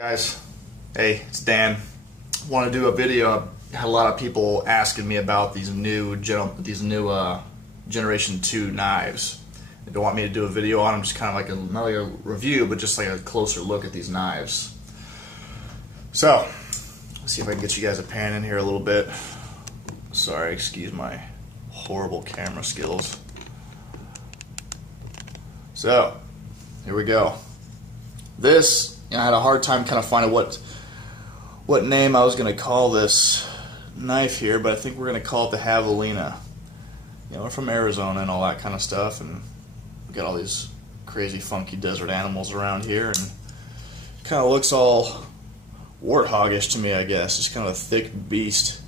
Guys, hey, it's Dan. Want to do a video. I had a lot of people asking me about these new Generation 2 knives. They don't want me to do a video on them, just kind of like not like a review, but just like a closer look at these knives. So, let's see if I can get you guys a pan in here a little bit. Sorry, excuse my horrible camera skills. So, here we go. This, I had a hard time kind of finding what name I was going to call this knife here, but I think we're going to call it the Javelina. You know, we're from Arizona and all that kind of stuff, and we got all these crazy funky desert animals around here, and it kind of looks all warthogish to me, I guess. Just kind of a thick beast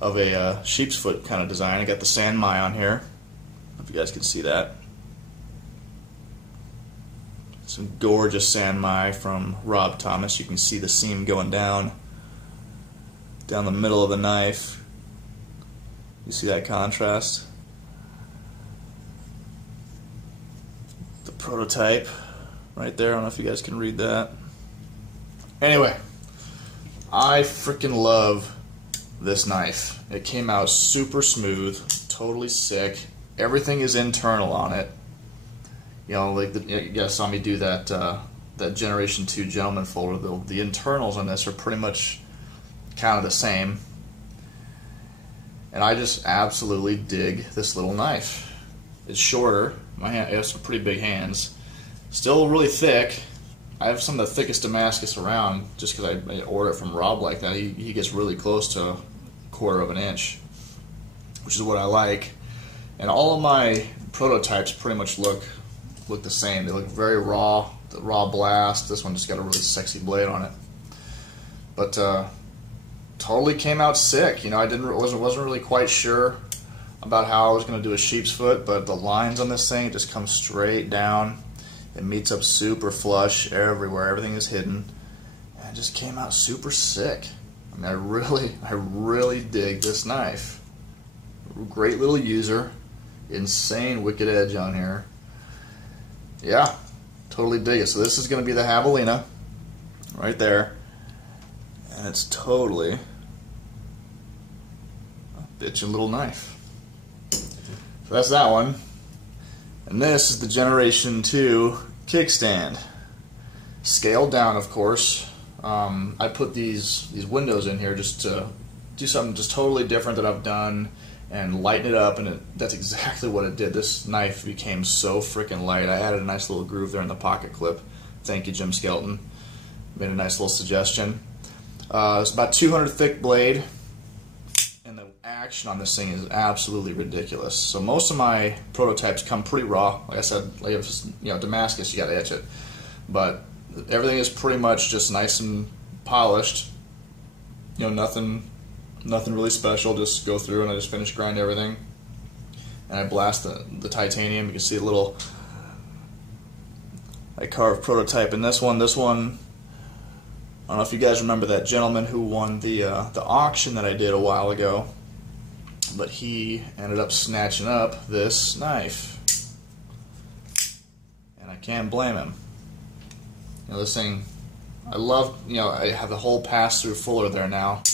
of a sheep's foot kind of design. I got the Sanmai on here. I don't know if you guys can see that. Some gorgeous Sanmai from Rob Thomas. You can see the seam going down the middle of the knife. You see that contrast? The prototype right there. I don't know if you guys can read that. Anyway, I freaking love this knife. It came out super smooth, totally sick. Everything is internal on it. You know, like you guys saw me do that that Generation 2 Gentleman folder. The internals on this are pretty much kind of the same, and I just absolutely dig this little knife. It's shorter. I have some pretty big hands. Still really thick. I have some of the thickest Damascus around, just because I order it from Rob like that. He gets really close to 1/4 of an inch, which is what I like. And all of my prototypes pretty much look the same. They look very raw. The raw blast. This one just got a really sexy blade on it. But totally came out sick. You know, I wasn't really quite sure about how I was going to do a sheep's foot, but the lines on this thing just come straight down. It meets up super flush everywhere. Everything is hidden, and it just came out super sick. I mean, I really dig this knife. Great little user. Insane wicked edge on here. Yeah, totally dig it. So this is going to be the Javelina right there, and it's totally a bitchin' little knife. So that's that one. And this is the Generation 2 kickstand. Scaled down, of course. I put these windows in here just to do something just totally different that I've done and lighten it up, and that's exactly what it did. This knife became so freaking light. I added a nice little groove there in the pocket clip. Thank you, Jim Skelton. Made a nice little suggestion. It's about 200 thick blade, and the action on this thing is absolutely ridiculous. So most of my prototypes come pretty raw. Like I said, like if it's, you know, Damascus, you got to etch it. But everything is pretty much just nice and polished. You know, nothing really special. Just go through and I just finish grind everything, and I blast the titanium. You can see a little I carved prototype in this one. I don't know if you guys remember that gentleman who won the auction that I did a while ago, but he ended up snatching up this knife, and I can't blame him. You know, this thing, I love. You know, I have the whole pass-through fuller there now.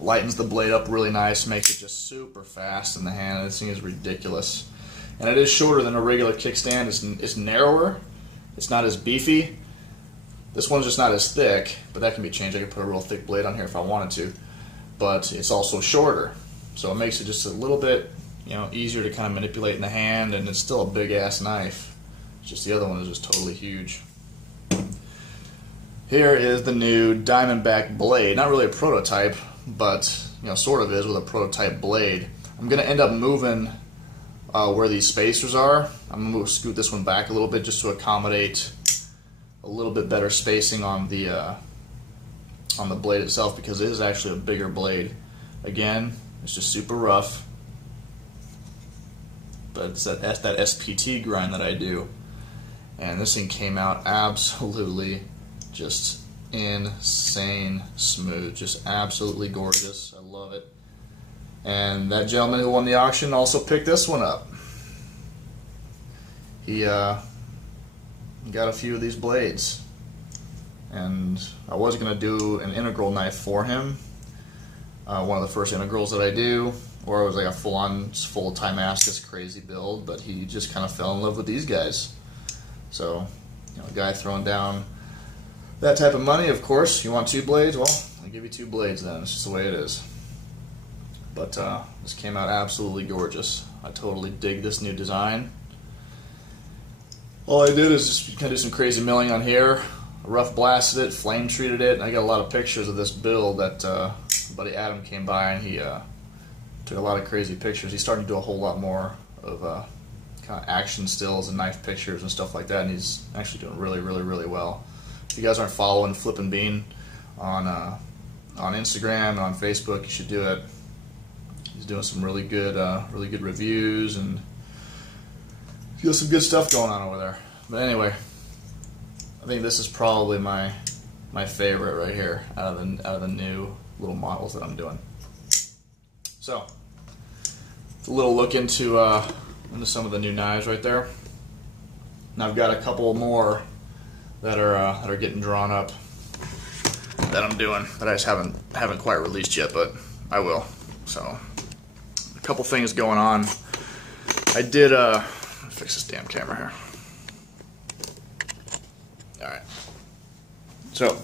Lightens the blade up really nice, makes it just super fast in the hand. This thing is ridiculous. And it is shorter than a regular kickstand. It's narrower. It's not as beefy. This one's just not as thick, but that can be changed. I could put a real thick blade on here if I wanted to. But it's also shorter. So it makes it just a little bit, you know, easier to kind of manipulate in the hand, and it's still a big-ass knife. It's just the other one is just totally huge. Here is the new Diamondback blade. Not really a prototype, but you know, sort of is with a prototype blade. I'm going to end up moving where these spacers are. I'm going to scoot this one back a little bit just to accommodate a little bit better spacing on the blade itself, because it is actually a bigger blade. Again, it's just super rough, but it's that SPT grind that I do, and this thing came out absolutely just insane smooth, just absolutely gorgeous. I love it. And that gentleman who won the auction also picked this one up. He got a few of these blades, and I was going to do an integral knife for him, one of the first integrals that I do, or it was like a full-on, full Timascus crazy build, but he just kind of fell in love with these guys. So, you know, a guy throwing down that type of money, of course, you want 2 blades? Well, I'll give you 2 blades then. It's just the way it is. But this came out absolutely gorgeous. I totally dig this new design. All I did is just kind of do some crazy milling on here. I rough blasted it, flame treated it, and I got a lot of pictures of this build that buddy Adam came by, and he took a lot of crazy pictures. He's starting to do a whole lot more of kind of action stills and knife pictures and stuff like that, and he's actually doing really, really, really well. If you guys aren't following Flippin' Bean on Instagram and on Facebook, you should do it. He's doing some really good reviews, and he's got some good stuff going on over there. But anyway, I think this is probably my favorite right here out of the new little models that I'm doing. So, a little look into some of the new knives right there. And I've got a couple more that are getting drawn up that I'm doing that I just haven't quite released yet, but I will. So, a couple things going on. I did fix this damn camera here. All right. So,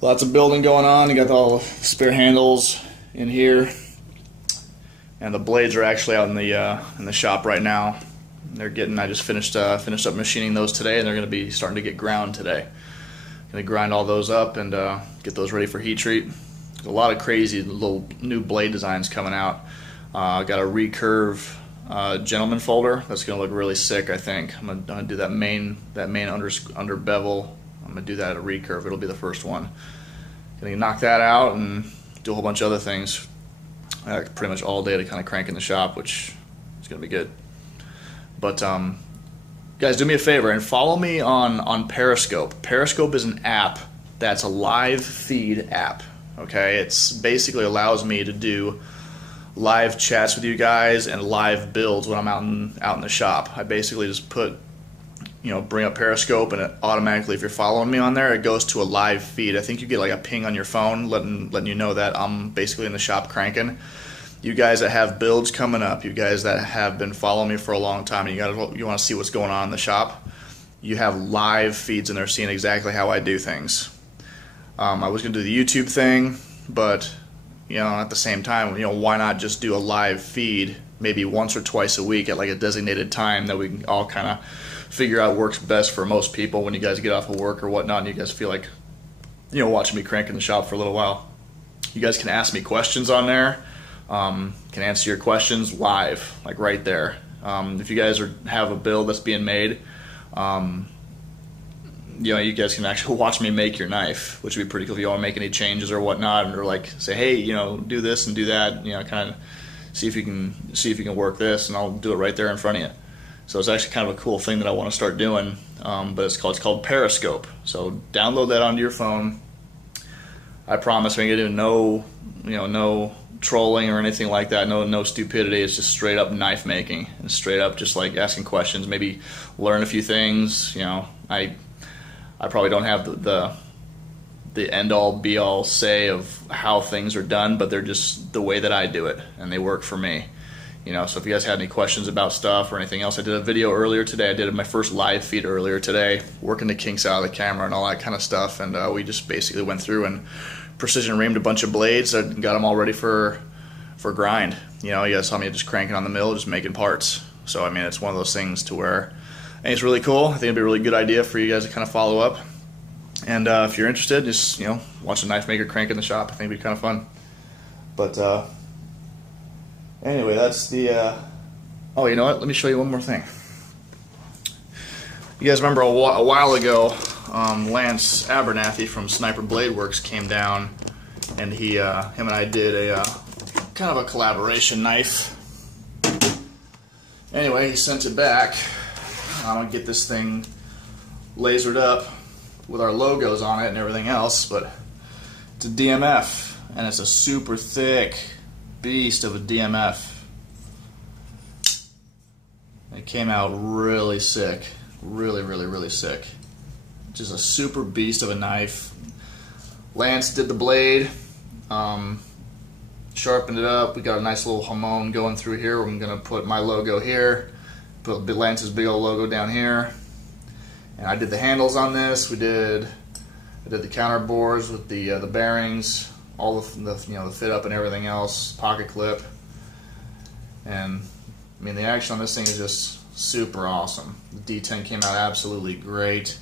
lots of building going on. You got all the spare handles in here, and the blades are actually out in the shop right now. They're getting. I just finished up machining those today, and they're going to be starting to get ground today. Going to grind all those up and get those ready for heat treat. There's a lot of crazy little new blade designs coming out. I got a recurve gentleman folder that's going to look really sick. I think I'm going to do that main under bevel. I'm going to do that at a recurve. It'll be the first one. Going to knock that out and do a whole bunch of other things. Pretty much all day to kind of crank in the shop, which is going to be good. But guys, do me a favor and follow me on Periscope. Periscope is an app that's a live feed app. Okay, it's basically allows me to do live chats with you guys and live builds when I'm out in the shop. I basically just bring up Periscope, and it automatically, if you're following me on there, it goes to a live feed. I think you get like a ping on your phone letting you know that I'm basically in the shop cranking. You guys that have builds coming up, you guys that have been following me for a long time, and you want to see what's going on in the shop, you have live feeds in there seeing exactly how I do things. I was going to do the YouTube thing, but at the same time, why not just do a live feed maybe once or twice a week at like a designated time that we can all kind of figure out works best for most people when you guys get off of work or whatnot, and you guys feel like watching me crank in the shop for a little while. You guys can ask me questions on there. Can answer your questions live, like right there. If you guys have a build that's being made, you guys can actually watch me make your knife, which would be pretty cool if you want to make any changes or whatnot, or like say, hey, do this and do that, kind of see if you can work this, and I'll do it right there in front of you. So it's actually kind of a cool thing that I want to start doing, but it's called Periscope. So download that onto your phone. I promise we ain't gonna do no trolling or anything like that, no stupidity. It's just straight up knife making and straight up just like asking questions, maybe learn a few things. I probably don't have the end all be all say of how things are done, but they're just the way that I do it, and they work for me. So if you guys had any questions about stuff or anything else, I did a video earlier today. I did my first live feed earlier today, working the kinks out of the camera and all that kind of stuff, and we just basically went through and precision reamed a bunch of blades and got them all ready for grind. You guys saw me just cranking on the mill, just making parts. So I mean, it's one of those things to where I think it's really cool. I think it'd be a really good idea for you guys to kind of follow up. And if you're interested, just watch a knife maker crank in the shop. I think it'd be kind of fun. But anyway, that's the. Oh, you know what? Let me show you one more thing. You guys remember a while ago, Lance Abernathy from Sniper Bladeworks came down, and him and I did a kind of a collaboration knife. Anyway, he sent it back. I'm gonna get this thing lasered up with our logos on it and everything else, but it's a DMF, and it's a super thick beast of a DMF. It came out really sick. Really, really, really sick. Just a super beast of a knife. Lance did the blade, sharpened it up. We got a nice little hamon going through here. I'm going to put my logo here, put Lance's big old logo down here. And I did the handles on this. I did the counter bores with the bearings, all the the fit up and everything else, pocket clip. And I mean, the action on this thing is just super awesome. The D10 came out absolutely great.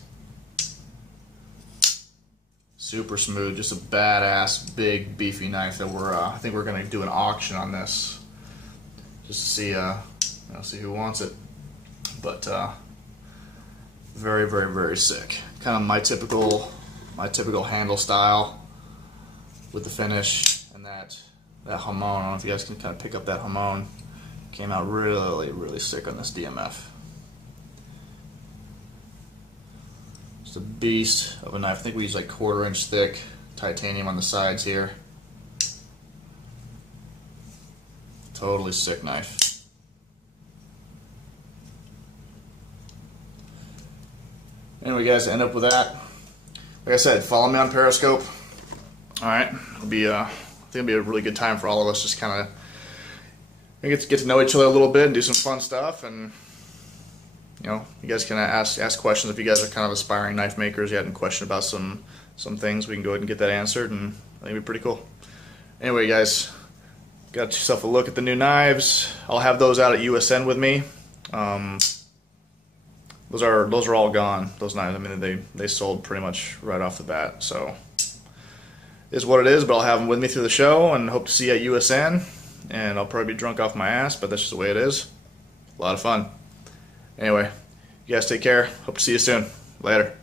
Super smooth, just a badass, big, beefy knife that I think we're going to do an auction on this, just to see, see who wants it. But very, very, very sick. Kind of my typical handle style with the finish and that hamon. I don't know if you guys can kind of pick up that hamon. Came out really, really sick on this DMF. A beast of a knife. I think we use like 1/4 inch thick titanium on the sides here. Totally sick knife. Anyway, guys, to end up with that, like I said, follow me on Periscope. All right, it'll be I think it'll be a really good time for all of us. Just kind of get to know each other a little bit and do some fun stuff. And you guys can ask questions if you guys are kind of aspiring knife makers. You had a question about some things, we can go ahead and get that answered, and I think it'd be pretty cool. Anyway, guys, got yourself a look at the new knives. I'll have those out at USN with me. Those are all gone. Those knives, I mean, they sold pretty much right off the bat. So it is what it is. But I'll have them with me through the show, and hope to see you at USN. And I'll probably be drunk off my ass, but that's just the way it is. A lot of fun. Anyway, you guys take care. Hope to see you soon. Later.